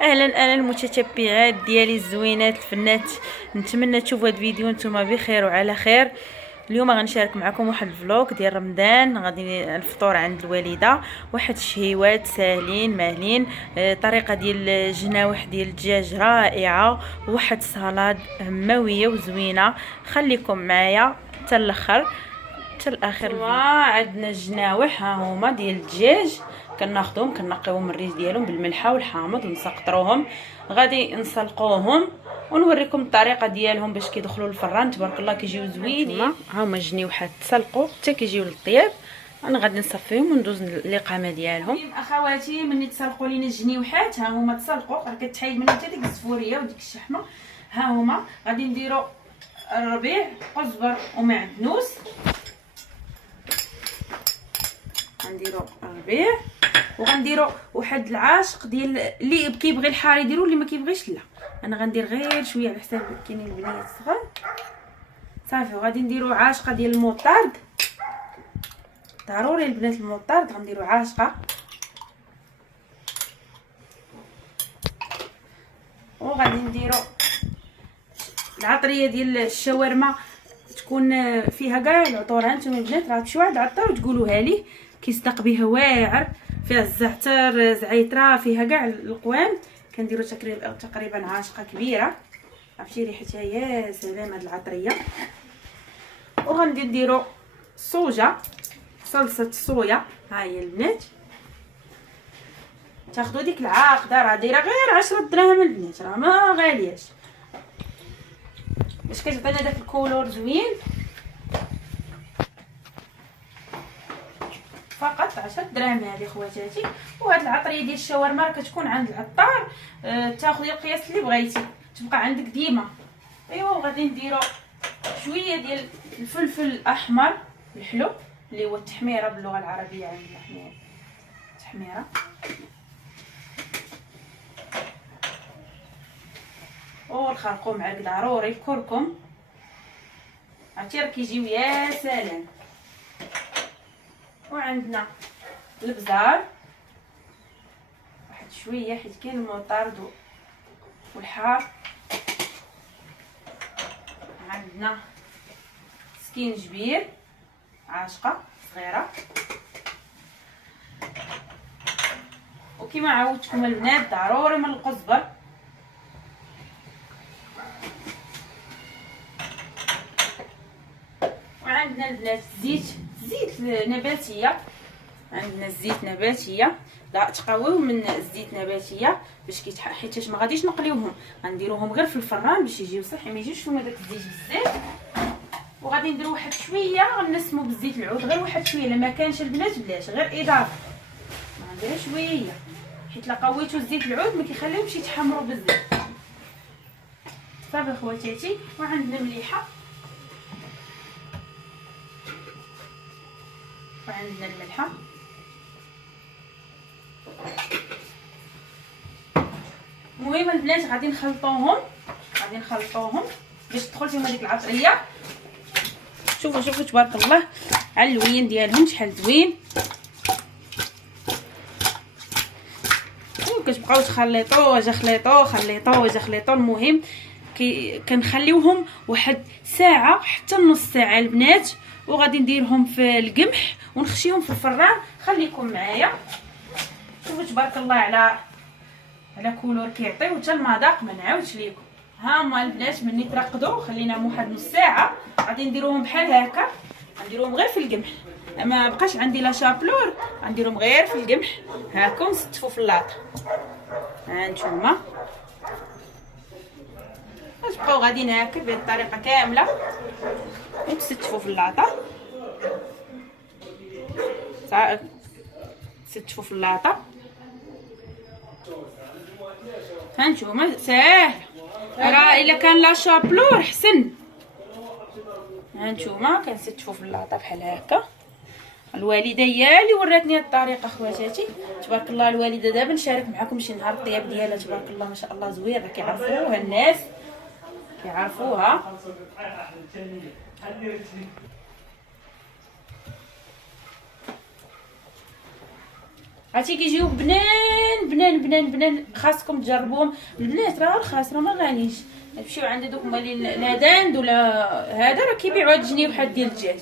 اهلا اهلا المتتبعات ديالي الزوينات الفنات، نتمنى تشوفوا هذا الفيديو نتوما بخير وعلى خير. اليوم غنشارك معكم واحد الفلوق ديال رمضان، غادي الفطور عند الوالده، واحد الشهيوات ساهلين ماهلين. طريقه ديال الجناوح ديال الدجاج رائعه، وواحد السلطه همويه وزوينه. خليكم معايا حتى الاخر حتى الاخر. عندنا الجناوح ها هما ديال الدجاج، كناخذهم كنقيوهم من الريش ديالهم بالملحه والحامض ونسقطروهم، غادي نسلقوهم ونوريكم الطريقه ديالهم باش كيدخلوا للفران. تبارك الله كيجيو زوينين. ها هما الجنيوحات تسلقوا حتى كيجيو للطياب. انا غادي نصفيهم وندوز الاقامه ديالهم. اخواتي ملي تسلقوا لينا الجنيوحات ها هما تسلقوا، راه كتحيد منهم حتى ديك الزفوريه وديك الشحمه. ها هما غادي نديروا الربيع قزبر ومعدنوس، غنديروا الربيع وغنديروا واحد العاشق ديال اللي كيبغي الحار يديروا، اللي ما كيبغيش لا. انا غندير غير شويه على حساب كاينين البنات الصغار صافي. وغادي نديروا عاشقه ديال الموطارد، ضروري البنات الموطارد غنديروا عاشقه. وغادي نديروا العطريه ديال الشاورما تكون فيها كاع العطور. هانتوما البنات راه شي واحد عطر وتقولوها ليه، كيصدق بها واعر، فيها الزعتر زعيتره، فيها كاع القوام. كنديروا تقريبا عاشقه كبيره. عرفتي ريحتها يا سلام هاد العطريه. وغنديروا الصوجه، صلصه الصويا. ها هي البنات تاخذوا ديك العاقده، راه دايره غير 10 دراهم البنات، راه ما غالياش، باش كتعطينا داك الكولور زوين. فقط 10 دراهم هذه خواتاتي. وهاد العطريه ديال الشاورما راه كتكون عند العطار، تاخذي القياس اللي بغيتي تبقى عندك ديما. ايوا وغادي نديروا شويه ديال الفلفل الاحمر الحلو اللي هو التحميره باللغه العربيه، عندنا التحميره. والخرقوم معلق ضروري، الكركم عرفتي راه كيجيو يا سلام. وعندنا البزار واحد شويه حيت كاين الموطارد والحار. عندنا سكينجبير عاشقه صغيره. وكما عودتكم البنات ضروري من القزبر. وعندنا البنات زيت نباتيه، عندنا الزيت نباتيه، لا تقاويو من الزيت نباتيه باش حيتاش ما غاديش نقليوهم، غنديروهم غير في الفران باش يجيو صحي، ما يجيوش فيهم داك الزيت بزاف. وغادي نديرو واحد شويه غنسمو بالزيت العود، غير واحد شويه، الا ما كانش البنات بلاش، غير اضافه غندير شويه حيت لا قويتو الزيت العود ما كيخليهمش يتحمروا بزاف. صافي خواتاتي. وعندنا مليحه وعندنا الملحه. المهم البنات غادي نخلطوهم باش تدخل فيهم هذيك العطريه. شوفوا تبارك الله على اللوين ديالهم شحال زوين. كتبقاو تخلطوا واجا خليطوا. المهم كنخليوهم واحد ساعه حتى نص ساعه البنات، وغادي نديرهم في القمح ونخشيهم في الفران. خليكم معايا. شوفوا تبارك الله على كولور كيعطيو حتى المذاق ما نعاودش ليكم. ها هما البنات ملي ترقدوا خليناهم واحد نص ساعه، غادي نديروهم بحال هكا، غنديروهم غير في القمح. ما بقاش عندي لا شابلور، غنديرهم غير في القمح هكا ونستفوا في اللاطه. ها نتوما تبقاو غاديين هكا بهذه الطريقه كامله وتستفوا في اللاطه. تستفوا في اللاطه. هانتوما ساهل، راه الا كان لا شابلور حسن. هانتوما كنستفوا في اللاطه بحال هكا. الوالده هي اللي وراتني هاد الطريقه خواتاتي. تبارك الله الوالده دابا نشارك معكم شي نهار الطياب ديالها. تبارك الله ما شاء الله زوين، راه كيعرفوها الناس كيعرفوها. عرفتي كيجيو بنان بنان بنان بنان، خاصكم تجربوهم البنات. راه رخاص، راه ما غاليش. تمشيو عند دوك مالين الهداند ولا هذا راه كيبيعوا هاد الجنيوحات ديال الدجاج.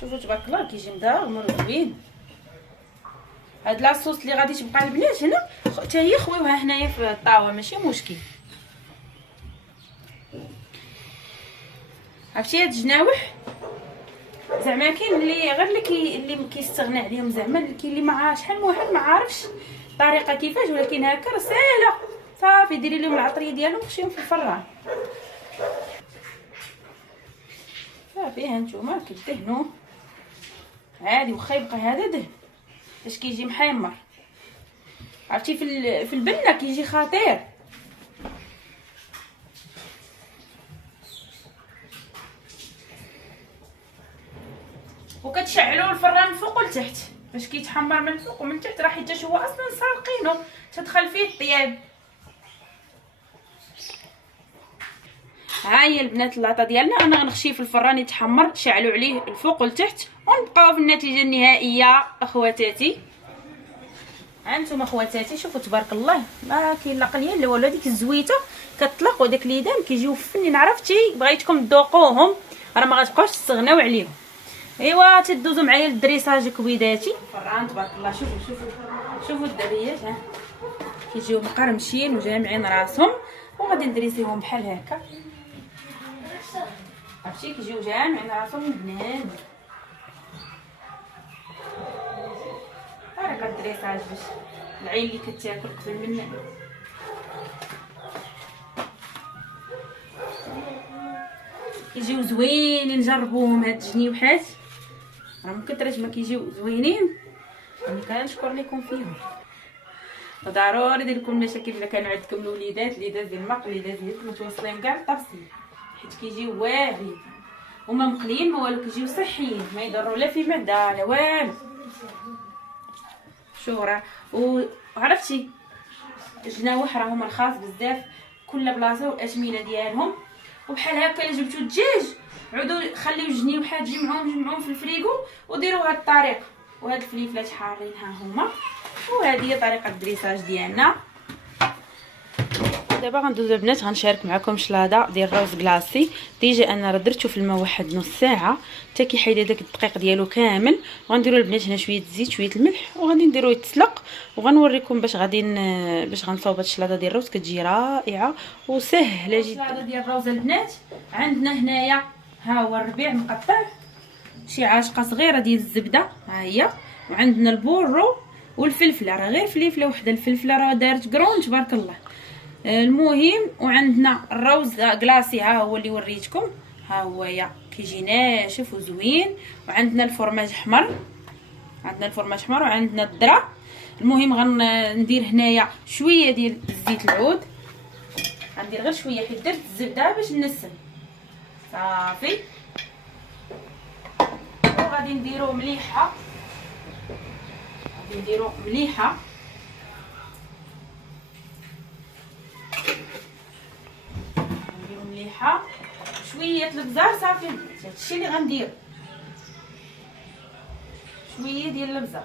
شوفوا تبارك الله كيجي مدغمر وزوين. هاد لاصوص اللي غادي تبقى البنات هنا حتى هي خويوها هنايا في الطاوه، ماشي مشكل. عرفتي هاد الجناوح زعما كاين اللي غير اللي كيستغنى عليهم، زعما كاين اللي مع شحال من واحد ما عارفش الطريقه كيفاش، ولكن هكا راه ساهله. صافي ديري لهم العطريه ديالهم خشيهم في الفران. صافي ها نتوما كدهنوا عادي، واخا يبقى هذا دهن باش كيجي محمر. عرفتي في البنه كيجي خطير. وكتشعلوا الفران من فوق ولتحت باش كيتحمر من فوق ومن تحت، راه حيت هو اصلا سالقينه تدخل فيه الطياب. ها هي البنات اللاطه ديالنا. انا غنخشيه في الفران يتحمر، شعلوا عليه الفوق والتحت ونبقاو في النتيجه النهائيه اخواتاتي. ها انتم اخواتاتي شوفوا تبارك الله ما كاين لا قليل لا والو. هذيك الزويته كتطلق وداك اليدان كيجيو فنين. عرفتي بغيتكم تذوقوهم راه ما غتبقاوش تستغناو عليهم. ايوا تدوزوا معايا للدريساج كويداتي الفران تبارك الله. شوفوا الدريات ها كيجيو مقرمشين وجامعين راسهم، وغادي ندريسيهم بحال هكا. عرفتي كيجيو جامعين راسهم بنان. طريقه الدريساج باش العين اللي كتاكل قبل منا. كيجيو زوينين نجربوهم هاد الجنيوحات، راه من كثرة ما كيجيو زوينين يعني كنشكر لكم فيهم. ضروري دير لكم المشاكل الا كانوا عندكم الوليدات ديال الماء وليدات ديالكم متوصلين كاع التفصيل، حيت كيجيو واعرين وما مقليين ما والو، كيجيو صحيين ما يضروا لا في معده لا والو. شو راه وعرفتي الجناوح راهم رخاص بزاف، كل بلاصه والاثمنه ديالهم. وبحال هكا الا جبتو الدجاج عودوا خليو الجنيوحات جمعوهم في الفريغو وديروا هاد الطريقه. وهاد الفليفلات حارين ها هما، وهذه هي طريقه الدريساج ديالنا. دابا غندوزو البنات غنشارك معكم شلاضه ديال الروز كلاصي. ديجا انا راه درتو في الماء واحد نص ساعه حتى كيحيد هذاك الدقيق ديالو كامل. وغنديروا البنات هنا شويه الزيت شويه الملح وغادي نديروه يتسلق، وغنوريكم باش غنصاوب هاد الشلاضه ديال الروز. كتجي رائعه وسهله جدا. الشلاضه ديال الروز البنات عندنا هنايا ها هو الربيع مقطع، شي عاشقه صغيره ديال الزبده ها هي، وعندنا البورو والفلفله، راه غير فليفله وحده. الفلفله راه دارت كرون تبارك الله. المهم وعندنا الروز كلاصي ها هو اللي وريتكم، ها هو يا كيجي ناشف وزوين. وعندنا الفرماج حمر، وعندنا الذره. المهم غندير هنايا شويه ديال زيت العود، غندير غير شويه حيت درت الزبده باش نسم. صافي وغادي نديرو مليحه، شويه البزار. صافي هادشي اللي غندير، شويه ديال البزار.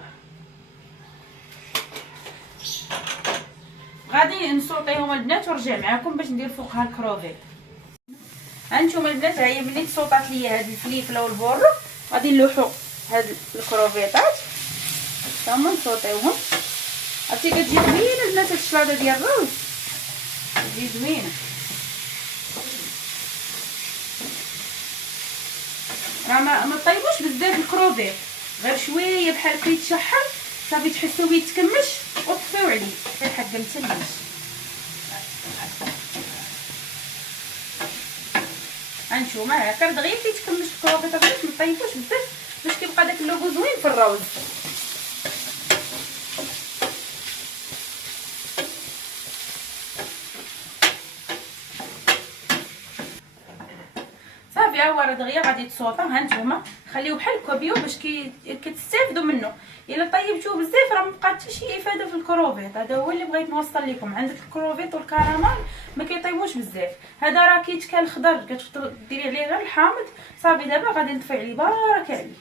غادي نسوطيهم البنات ونرجع معكم باش ندير فوقها الكروفيت. هانتوما البنات ها هي ملي تصوطات ليا هاد الفليفله والبورو غادي نلوحو هاد الكروفيطات هما نسوطيوهم. عرفتي كتجي زوينه البنات هاد الشلاضه ديال الروز، كتجي زوينه. راه ما طيبوش بزاف الكروفيط، غير شويه بحال هكا يتشحر صافي تحسوه يتكمش وطفيو عليه حتى الحاجه متلمش. هانتوما هكا دغيا كيتكمش الكروفيط، غير ما طيبوش بزاف باش كيبقى داك اللوغو زوين في الروز. صافي ها هو ايوا راه دغيا غادي تصوطا. ها نتوما خليوه بحال الكوبيو باش كتستافدوا منه. الا طيبتوه بزاف راه مبقى حتى شي افاده في الكروفيط. هذا هو اللي بغيت نوصل لكم. عندك الكروفيط والكراميل ما كيطيبوش بزاف. هذا راه كيتكال خضر كتديري عليه غير الحامض صافي. دابا غادي نطفي عليه بركه عليه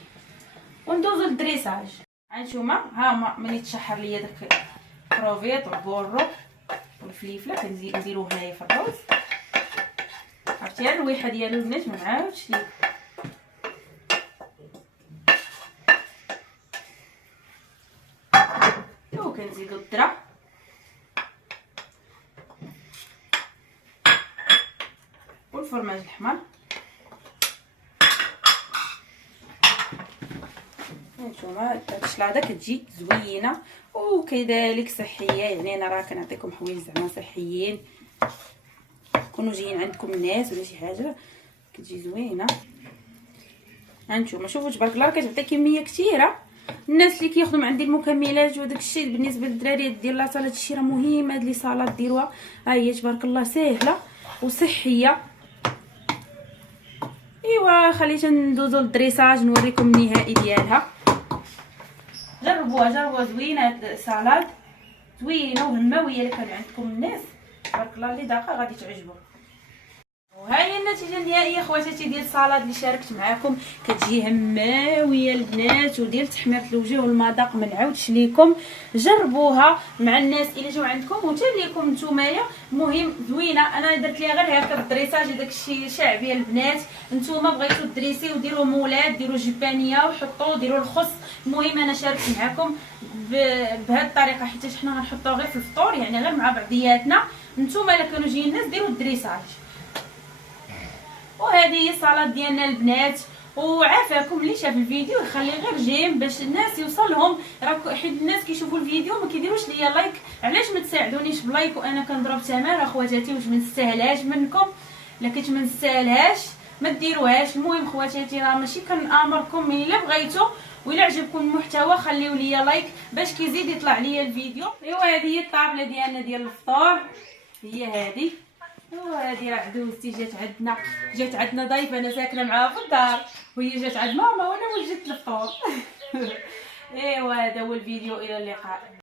وندوزو للدريساج. هانتوما ها ملي تشحر ليا داك الكروفيط والبورو والفليفله كنديروه هنايا في الروز. عرفتي الريحه ديالو البنات ما نعاودش ليك. وكنزيدو الذره والفرماج الاحمر. هانتوما الشلاضه كتجي زوينه وكذلك صحيه. يعني انا راه كنعطيكم حوايج زعما صحيين، كونوا جايين عندكم الناس ولا شي حاجه كتجي زوينه. هانتوما شوفوا تبارك الله كتعطي كميه كثيره. الناس اللي كياخذوا عندي المكملات وداك الشيء بالنسبه للدراري ديال لاصال هادشي راه مهم. هاد لي صالات ديروها ها هي تبارك الله ساهله وصحيه. ايوا خلينا ندوزو للدريساج نوريكم النهائي ديالها. جربوها زوينه هاد السلطه زوينه وهماويه. اللي كان عندكم الناس تبارك الله اللي داقه غادي تعجبو. وها هي النتيجه النهائيه خواتاتي ديال السلطه اللي شاركت معكم. كتجي هماويه البنات وديال تحميره الوجه والمذاق ما نعاودش ليكم. جربوها مع الناس الا جاو عندكم وتا ليكم نتومايا. المهم زوينه. انا درت ليها غير هكا بالدريساج داكشي شعبي البنات. نتوما بغيتو دريسيو ديروا مولات ديروا جبانيه وحطوا ديروا الخص. المهم انا شاركت معكم بهذه الطريقه حيت حنا غنحطوه غير في الفطور يعني غير مع بعضياتنا. نتوما الا كانوا جايين الناس ديروا الدريساج. وهذه هي السلطه ديالنا البنات. وعافاكم اللي شاف الفيديو يخلي غير جيم باش الناس يوصلهم. راه حيت الناس كيشوفوا الفيديو ما كيديروش ليا لايك. علاش ما تساعدونيش بلايك وانا كنضرب تماره اخواتاتي؟ واش ما نستاهلهاش منكم؟ الا كنت ما نستاهلهاش ما ديروهاش. المهم خواتاتي راه ماشي كنامركم الا بغيتو وإلا عجبكم المحتوى خليو ليا لايك باش كيزيد يطلع ليا الفيديو. ايوا هذه هي الطابله ديالنا ديال الفطور. هي هذه. وهذه راه عدوزتي جات عندنا ضيفه. انا ساكنه معاها في الدار وهي جات عند ماما وانا وجدت الفطور. ايوا هذا هو الفيديو. الى اللقاء.